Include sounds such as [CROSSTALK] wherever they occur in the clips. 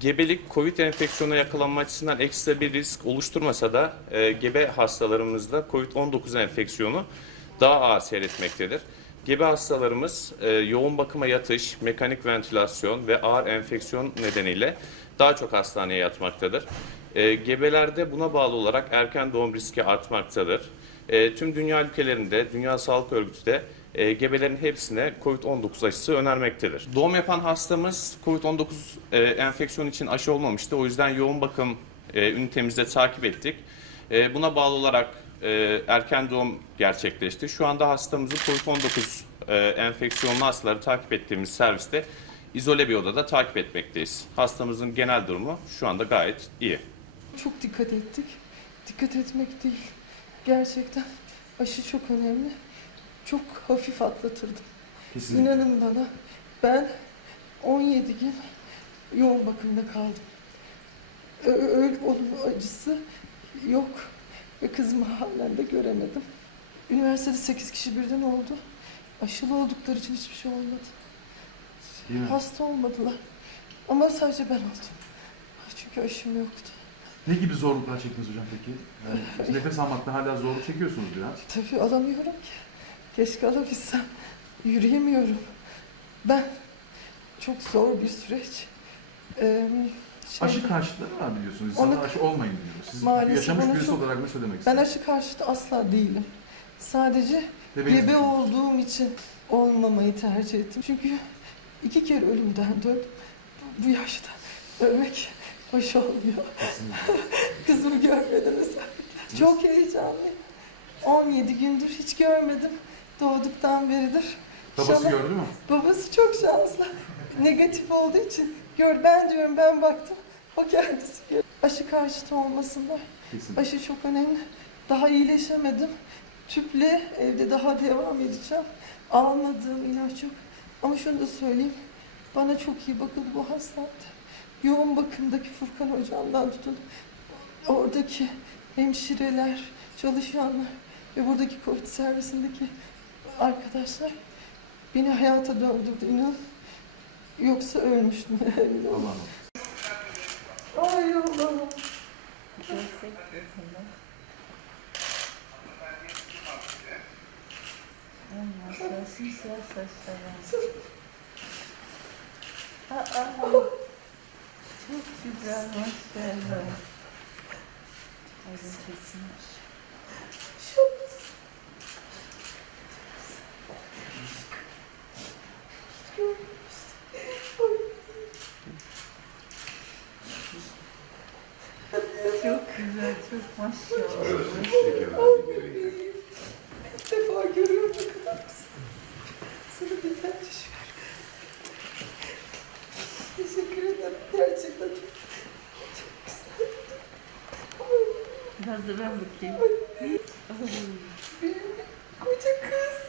Gebelik COVID enfeksiyona yakalanma açısından ekstra bir risk oluşturmasa da e, gebe hastalarımızda COVID-19 enfeksiyonu daha ağır seyretmektedir. Gebe hastalarımız e, yoğun bakıma yatış, mekanik ventilasyon ve ağır enfeksiyon nedeniyle daha çok hastaneye yatmaktadır. E, gebelerde buna bağlı olarak erken doğum riski artmaktadır. E, tüm dünya ülkelerinde, Dünya Sağlık Örgütü de e, gebelerin hepsine COVID-19 aşısı önermektedir. Doğum yapan hastamız COVID-19 e, enfeksiyon için aşı olmamıştı. O yüzden yoğun bakım e, ünitemizde takip ettik. E, buna bağlı olarak e, erken doğum gerçekleşti. Şu anda hastamızı COVID-19 e, enfeksiyonlu hastaları takip ettiğimiz serviste izole bir odada takip etmekteyiz. Hastamızın genel durumu şu anda gayet iyi. Çok dikkat ettik. Dikkat etmek değil. Gerçekten aşı çok önemli. Çok hafif atlatırdım. Kesinlikle. İnanın bana ben 17 gün yoğun bakımda kaldım. Öyle olma acısı yok ve kızımı halen de göremedim. Üniversitede 8 kişi birden oldu. Aşılı oldukları için hiçbir şey olmadı. Değil mi? Hasta olmadılar. Ama sadece ben oldum. Çünkü aşım yoktu. Ne gibi zorluklar çektiniz hocam peki? Yani [LAUGHS] nefes almakta hala zorluk çekiyorsunuz biraz. Tabii alamıyorum ki. Keşke alabilsem. Yürüyemiyorum. Ben çok zor bir süreç. Ee, şey, Aşı karşıtları var biliyorsunuz. Onu- İnsanlar aşı olmayın diyor. Siz Maalesef yaşamış onu birisi çok- olarak ne söylemek ben aşı karşıtı asla değilim. Sadece Bebeğiniz gebe olduğum için olmamayı tercih ettim. Çünkü iki kere ölümden döndüm. Bu- yaşta ölmek hoş olmuyor. [LAUGHS] Kızımı görmediniz. Çok heyecanlıyım. 17 gündür hiç görmedim. Doğduktan beridir. Babası İnşallah- gördü mü? Babası çok şanslı. [LAUGHS] Negatif olduğu için gör ben diyorum ben baktım. O kendisi gör. Aşı karşıtı olmasınlar. Kesinlikle. Aşı çok önemli. Daha iyileşemedim. Tüple evde daha devam edeceğim. Almadığım ilaç yok. Ama şunu da söyleyeyim. Bana çok iyi bakıldı bu hastanede. Yoğun bakımdaki Furkan hocamdan tutun. Oradaki hemşireler, çalışanlar ve buradaki COVID servisindeki arkadaşlar beni hayata döndürdü inan. Yoksa ölmüştüm. [LAUGHS] olun. Allah'ım. Ay Allah'ım. Aa, çok güzel maşallah. Ay bu kesin. Çok güzel, maşallah. İlk defa görüyorum ne çok güzel. Biraz da ben bakayım. Benim koca kız.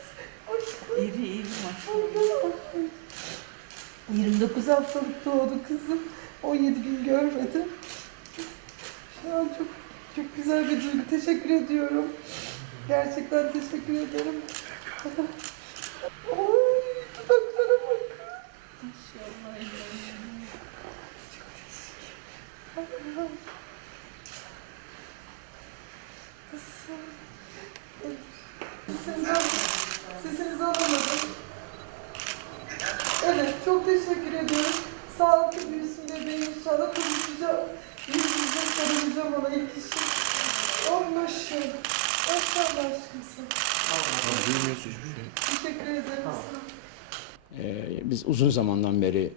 Aşkım. İri iri maşallah. Allah. 29 haftalık doğdu kızım. 17 gün görmedim. Çok güzel bir duygu. Teşekkür ediyorum. Gerçekten teşekkür ederim. Ay dudaklara bak. Allah'ım. Kızım. Sesinizi, sesinizi alamadım. Evet, çok teşekkür ediyorum. Sağlıklı büyüsün bebeğim inşallah konuşacağım. Yüzünüze sarılacağım ona ilk işim. Oh maşallah. Maşallah aşkımsın. Teşekkür ederim sana. Ee, Biz uzun zamandan beri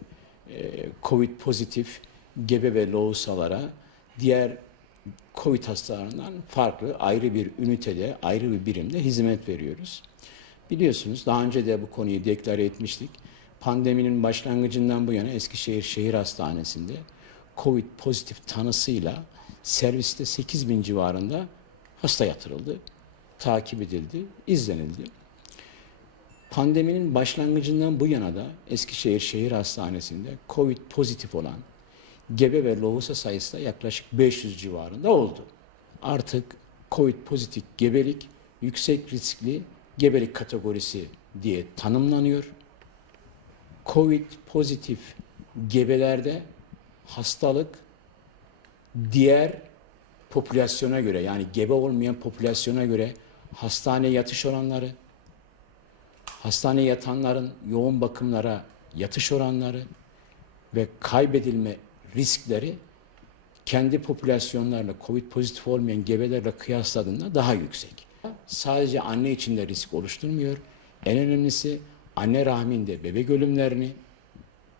e, COVID pozitif gebe ve lohusalara diğer COVID hastalarından farklı ayrı bir ünitede, ayrı bir birimde hizmet veriyoruz. Biliyorsunuz daha önce de bu konuyu deklare etmiştik. Pandeminin başlangıcından bu yana Eskişehir Şehir Hastanesi'nde COVID pozitif tanısıyla serviste 8 bin civarında hasta yatırıldı, takip edildi, izlenildi. Pandeminin başlangıcından bu yana da Eskişehir Şehir Hastanesi'nde COVID pozitif olan gebe ve lohusa sayısı da yaklaşık 500 civarında oldu. Artık COVID pozitif gebelik yüksek riskli gebelik kategorisi diye tanımlanıyor. COVID pozitif gebelerde hastalık diğer popülasyona göre yani gebe olmayan popülasyona göre hastane yatış oranları, hastane yatanların yoğun bakımlara yatış oranları ve kaybedilme riskleri kendi popülasyonlarla COVID pozitif olmayan gebelerle kıyasladığında daha yüksek. Sadece anne için de risk oluşturmuyor. En önemlisi anne rahminde bebek ölümlerini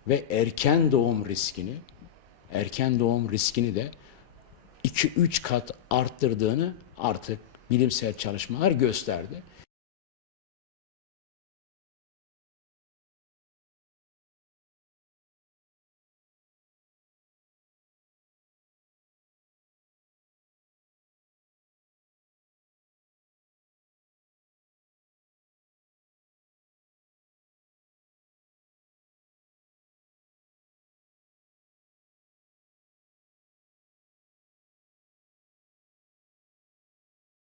ve erken doğum riskini erken doğum riskini de 2-3 kat arttırdığını artık bilimsel çalışmalar gösterdi.